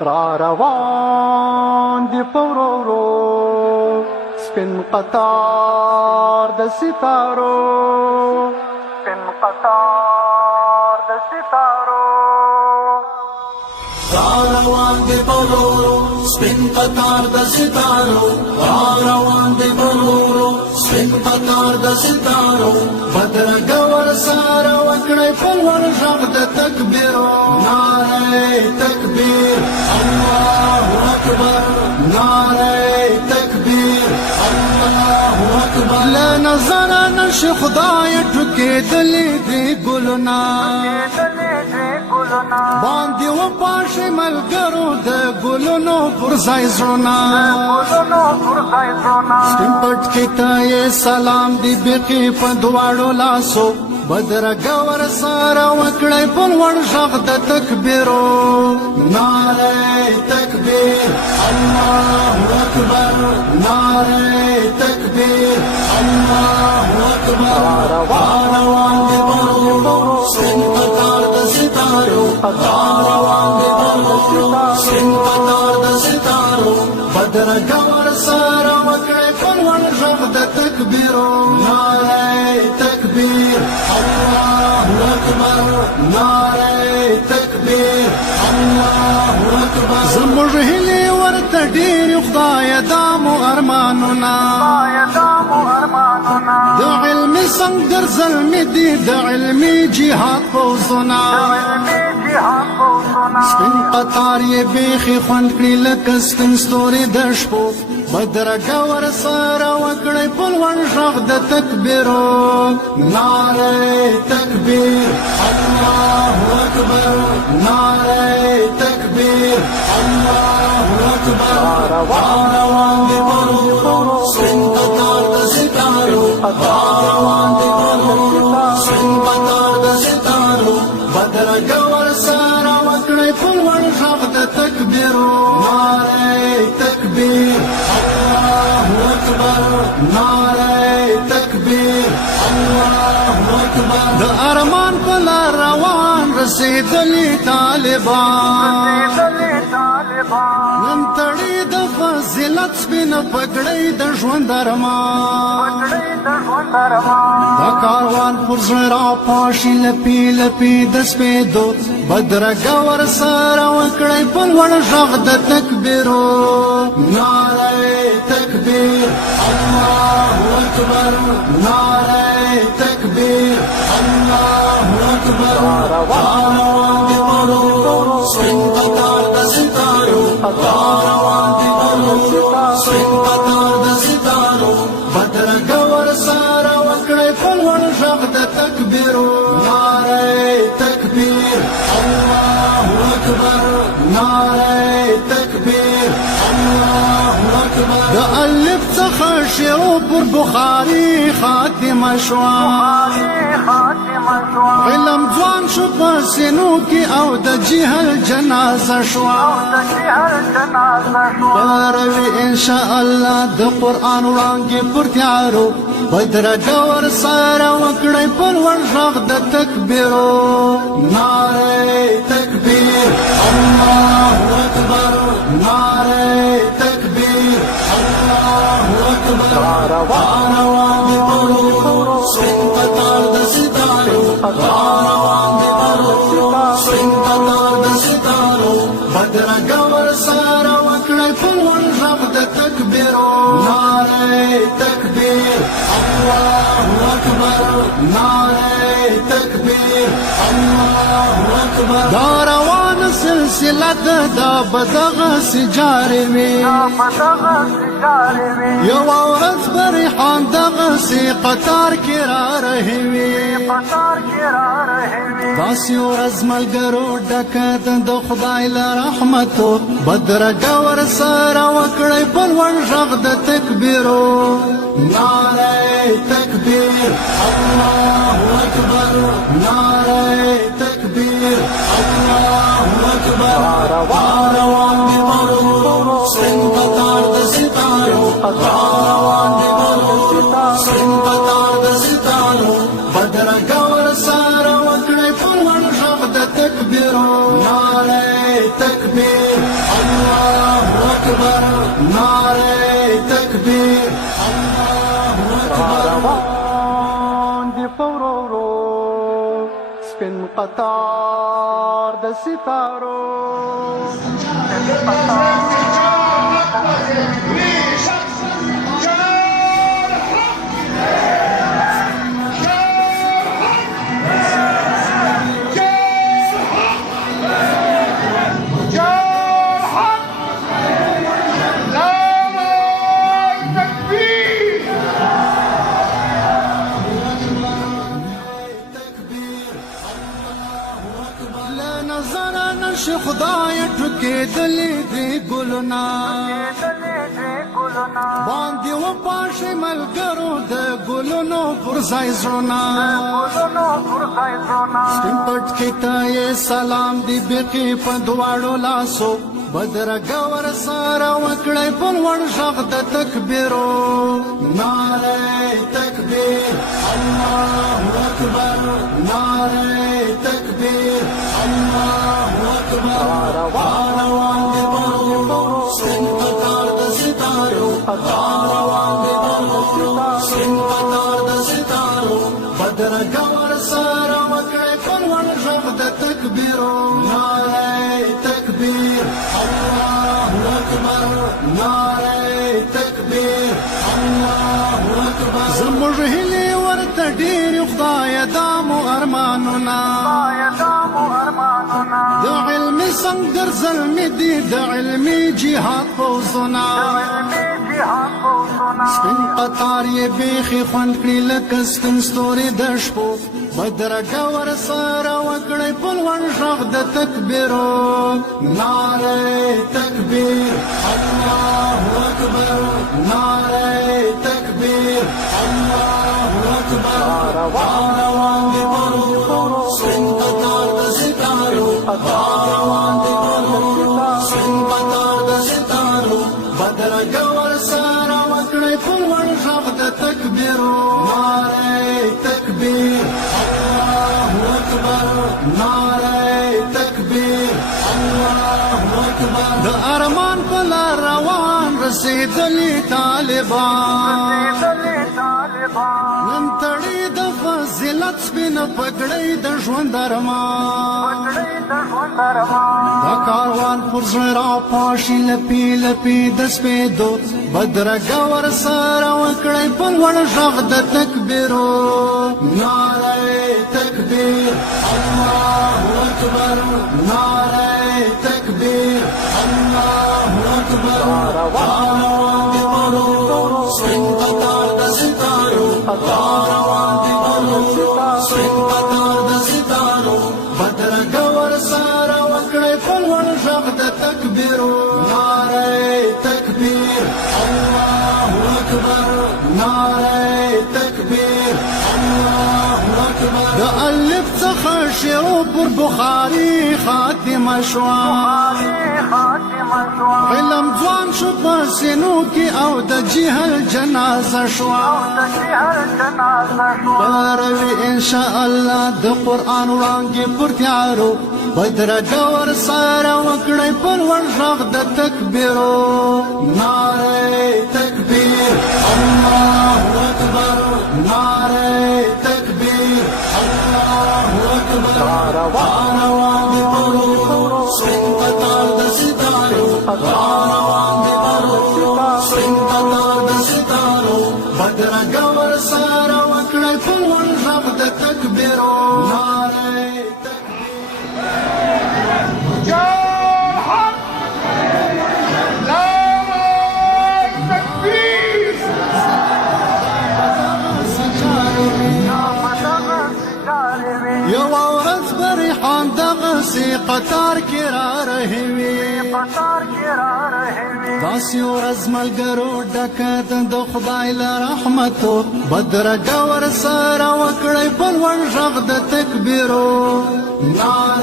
را روان دی پورورو سپین قطار د ستارو را روان دی پورورو سپین قطار د ستارو را روان دی پورورو سپین قطار د ستارو بدر گور سارا وکړی په ور ژغ د تکبیرو نعره تکبیر الله اکبر نعره تکبیر الله اکبر له نظر نشي خدای ټکېدلې دی ګلونه باندې و پاشه ملګرو د ګلونو پر ځای زړونه سپین پټ کې ته سلام دی بقي په دواړو لاسو بدر گور سارا وکړی په لوړ غږ د تکبیرو نعره تکبیر الله اکبر نعره تکبیر الله اکبر روان دی پرورو سپین قطار د ستارو روان دی پرورو سپین قطار د ستارو بدر گور سارا وکړی په لوړ غږ د تکبیرو نعره تکبیر الله اکبر نعره تکبیر الله اکبر زموږ هیلې ورته ډېرې خدایه دا مو ارمانونه د علمي سنګر زلمي دي د علمي جهاد پوځونه سپین قطار یې بیخي خوند کړي لکه سپین ستوري د شپو بدرګه ورسره وکړی په لوړ غږ د تکبیرو نعره تکبیر الله اکبر نعره تکبیر الله اکبر روان دی پرورو سپین قطار د ستارو روان دی پرورو سپین قطار د ستارو بدرګه ورسره وکړی په لوړ غږ د تکبیرو نعره تکبیر الله اکبر نعره تکبیر الله اکبر د ارمان په لار روان رسېدلي طالبان نن تړي د فضیلت سپینه پګړۍ د ژوند ارمان دا کاروان پر زړه راپاشي لپې لپې د سپېدو بدرګه ورسره وکړی په لوړ غږ د تکبیرو نعره تکبیر الله اکبر نعره تکبیر الله اکبر روان دی پرورو سپین قطار د ستارو روان دی پرورو سپین قطار د ستارو بدرګه ورسره وکړی په لوړ غږ د تکبیرو نعره تکبیر الله اکبر نعره تکبیر الله اکبر د الف څخه شروع پر بخاري خاتمه شوه علم ځوان شو په سینو کې او د جهل جنازه شوه پروي ان شاء الله د قران وړاندې پر تیارو بدرګه ورسره وکړی په لوړ غږ د تکبیرو نعره تکبیر الله اکبر نعره تکبیر الله اکبر روان دی پرورو سپین قطار د ستارو روان دی پرورو سپین قطار د ستارو بدرګه ورسره وکړی په لوړ غږ د تکبیرو نعره تکبیر الله اکبر نعره تکبیر الله اکبر دا روان سلسله دا بدغه سجارې وي یو ورځ بریحان دغه سي قطار کې را رهي وي داسې ورځ ملګرو ډکه د خدای له رحمتو بدرګه ورسره وکړی په لوړ غږ د تکبیرو نعره تکبیر الله اکبر نعره تکبیر الله اکبر روان دی پرورو سپین قطار د ستارو روان دی پرورو سپین قطار د ستارو بدرګه ورسره وکړی په لوړ غږ د تکبیرو نعره تکبیر تكبير الله أكبر روان دي فورورو سپین قطار د ستارو خدای ټکېدلې دې ګلونه باندې وپاشي ملګرو د ګلونو پر ځای زړونه سپین پټ کې ته یې سلام دې بیخي په دواړو لاسو بدرګه ورسره وکړئ په لوړ غږ د تکبیرو نعره تکبیر الله أكبر نعره تکبیر الله أكبر روان دي برورو سپین قطار د ستارو روان دي برورو سپین قطار د ستارو بدرګه ورسره وکړئ په لوړ غږ د تکبیرو نعره تکبیر الله أكبر نعره تکبیر الله أكبر زموږ هیلې ورته ډېرې خدایه دا مو ارمانونه د علمي سنګر زلمي دي د علمي جهاد پوځونه سپین قطار یې بیخي خوند کړي لکه سپین ستوري د شپو بدرګه ورسره وکړئ په لوړ غږ د تکبیرو نعره تکبیر الله أكبر نعره تکبیر الله أكبر روان دي برورو سپین قطار د ستارو روان دي برورو سپین قطار د ستارو بدرګه ورسره وکړئ په لوړ غږ د تکبیرو نعره تکبیر الله أكبر نعره تکبیر الله أكبر د ارمان په لار روان رسېدلي طالبان نن تړي د فضیلت سپینه پګړۍ د ژوند ارمان دا کاروان پر زړه راپاشي لپې لپې د سپېدو بدرګه ورسره وکړئ په لوړ غږ د تکبیرو نعره تکبیر الله أكبر نعره تکبیر الله أكبر روان دي برورو سپین قطار د ستارو روان دي برورو سپین قطار د ستارو بدرګه ورسره وکړئ په لوړ غږ د تکبیرو نعره تکبیر الله أكبر نعره تکبیر الله أكبر د الف څخه شروع پر بخاري خاتمه شوه علم ځوان شو په سینو کې او د جهل جنازه شوه پروي ان شاء الله د قرآن وړانګې پر تیارو بدرګه ورسره وکړئ په لوړ غږ د تکبیرو نعره تکبیر الله أكبر نعره تکبیر الله أكبر روان دي برورو سپین قطار د ستارو روان دي برورو سپین قطار د ستارو بدرګه ورسره وکړئ په لوړ غږ د تکبیرو نعره یو ورځ بریحان دغسې قطار کې را رهي وي داسې ورځ ملګرو ډکه د خدای له رحمتو بدرګه ورسره وکړئ په لوړ غږ د تکبیرو نعره